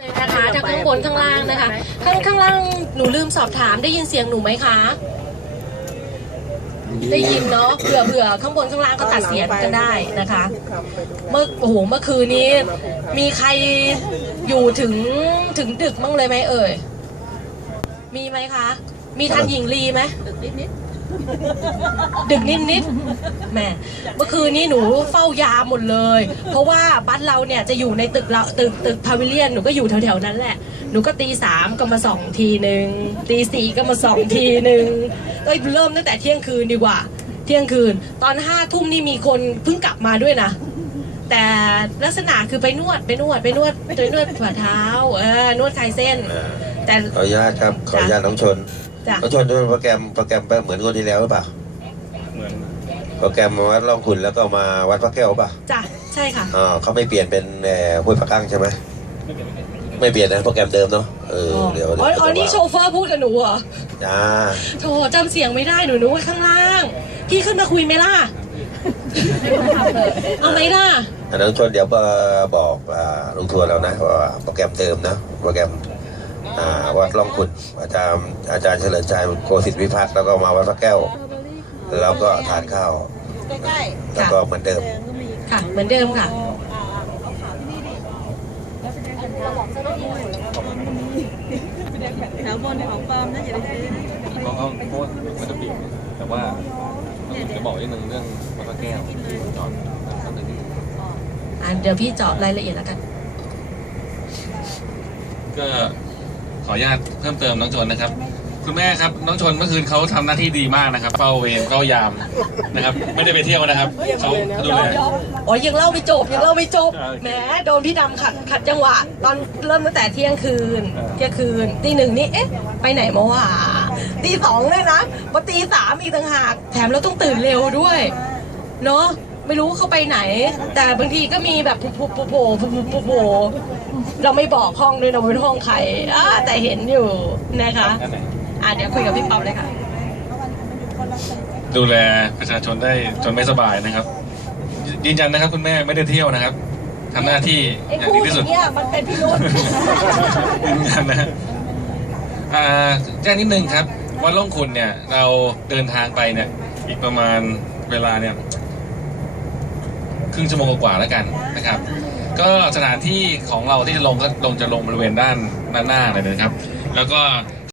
เลยนะคะทั้งข้างบนข้างล่างนะคะ ข้างข้างล่างหนูลืมสอบถามได้ยินเสียงหนูไหมคะ ได้ยินเนาะเผื่อเผื่อข้างบนข้างล่างก็ตัดเสียงกันได้นะคะ เมื่อโอ้โหเมื่อคืนนี้ มีใครอยู่ถึงถึงดึกบ้างเลยไหมเอ่ยมีไหมคะ มีทันหญิงลีไหมดึกนิดนิด ๆแหม่เมื่อคืนนี้หนูเฝ้ายามหมดเลย เพราะว่าบ้านเราเนี่ยจะอยู่ในตึกเราตึกตึกพาวิเลียนหนูก็อยู่แถวๆนั้นแหละ หนูก็ตีสามก็มาสองทีหนึ่งตีสี่ก็มาสองทีหนึ่งก็เริ่มตั้งแต่เที่ยงคืนดีกว่า เที่ยงคืน ตอนห้าทุ่มนี่มีคนเพิ่งกลับมาด้วยนะแต่ลักษณะคือไปนวดไปนวดไปนวดไปนวดฝ่าเท้าเออนวดคลายเส้น แต่ขออนุญาตครับขออนุญาตน้องชน จ้ะน้องชนดูโปรแกรมโปรแกรมเหมือนคนที่แล้วหรือเปล่าเหมือนโปรแกรมมาวัดร่องขุนแล้วก็มาวัดพระแก้วป่ะจ้ะ ใช่ค่ะอ๋อเขาไม่เปลี่ยนเป็นเอ่อห้วยพระกั้งใช่ไหมไม่เปลี่ยนนะโปรแกรมเดิมเนาะเออเดี๋ยวอ๋ออ๋อนี่โชเฟอร์พูดกับหนูเหรอจ้าโถจำเสียงไม่ได้หนูนึกว่าข้างล่าง พี่ขึ้นมาคุยไหมล่ะ เอาไหมล่ะ อันน้องชนเดี๋ยวบอกอ่าลุงทัวร์แล้วนะว่าโปรแกรมเดิมนะโปรแกรมอ่า วัดร่องขุนอาจารย์อาจารย์เฉลิมชัยโกสิทธิวิพัฒน์แล้วก็มาวัดพระแก้ว แล้วก็ทานข้าวใกล้แล้วก็เหมือนเดิมๆก็มีค่ะเหมือนเดิมค่ะเอาขาที่นี่ดิแถวบนของปลอมนะอย่าไปซื้อนะเขาเขาโพสต์มันจะปิดแต่ว่าจะบอกนิดนึงเรื่องวัดพระแก้วจอดตั้งแต่ที่อ่าเดี๋ยวพี่เจาะรายละเอียดแล้วกันก็ ขออนุญาตเพิ่มเติมน้องชนนะครับ คุณแม่ครับน้องชนเมื่อคืนเขาทำหน้าที่ดีมากนะครับเฝ้าเวรเฝ้ายามนะครับ ไม่ได้ไปเที่ยวนะครับเขาดูแล อ๋อยังเล่าไม่จบยังเล่าไม่จบอ่าโอเคแหมโดนพี่ดำขัดขัดจังหวะ ตอนเริ่มตั้งแต่เที่ยงคืนอ่า เที่ยงคืนตีหนึ่งนี่เอ๊ะ ไปไหนมาวะตีสองเลยนะพอตีสามอีกต่างหาก แถมเราต้องตื่นเร็วด้วย เนาะ ไม่รู้เขาไปไหน แต่บางทีก็มีแบบโผล่โผล่โผล่โผล่โผล่โผล่เราไม่บอกห้องด้วยเราเป็นห้องใครอ่าแต่เห็นอยู่นะคะอันไหนอะเดี๋ยวคุยกับพี่เปาเลยค่ะ ดูแลประชาชนได้จนไม่สบายนะครับ ยืนยันนะครับคุณแม่ไม่ได้เที่ยวนะครับทำหน้าที่ไอ้อย่างพูดีดที่อสุดย่างเงี้ยมันเป็นพิรุษยืนยันนะฮะอ่าแจ้งนิดนึงครับวัดล่องคุณเนี่ย เราเดินทางไปเนี่ย อีกประมาณเวลาเนี่ย ครึ่งชั่วโมงกว่าแล้วกันนะครับ ก็สถานที่ของเราที่จะลงก็ลงจะลงบริเวณด้านด้านหน้าเลยนะครับ แล้วก็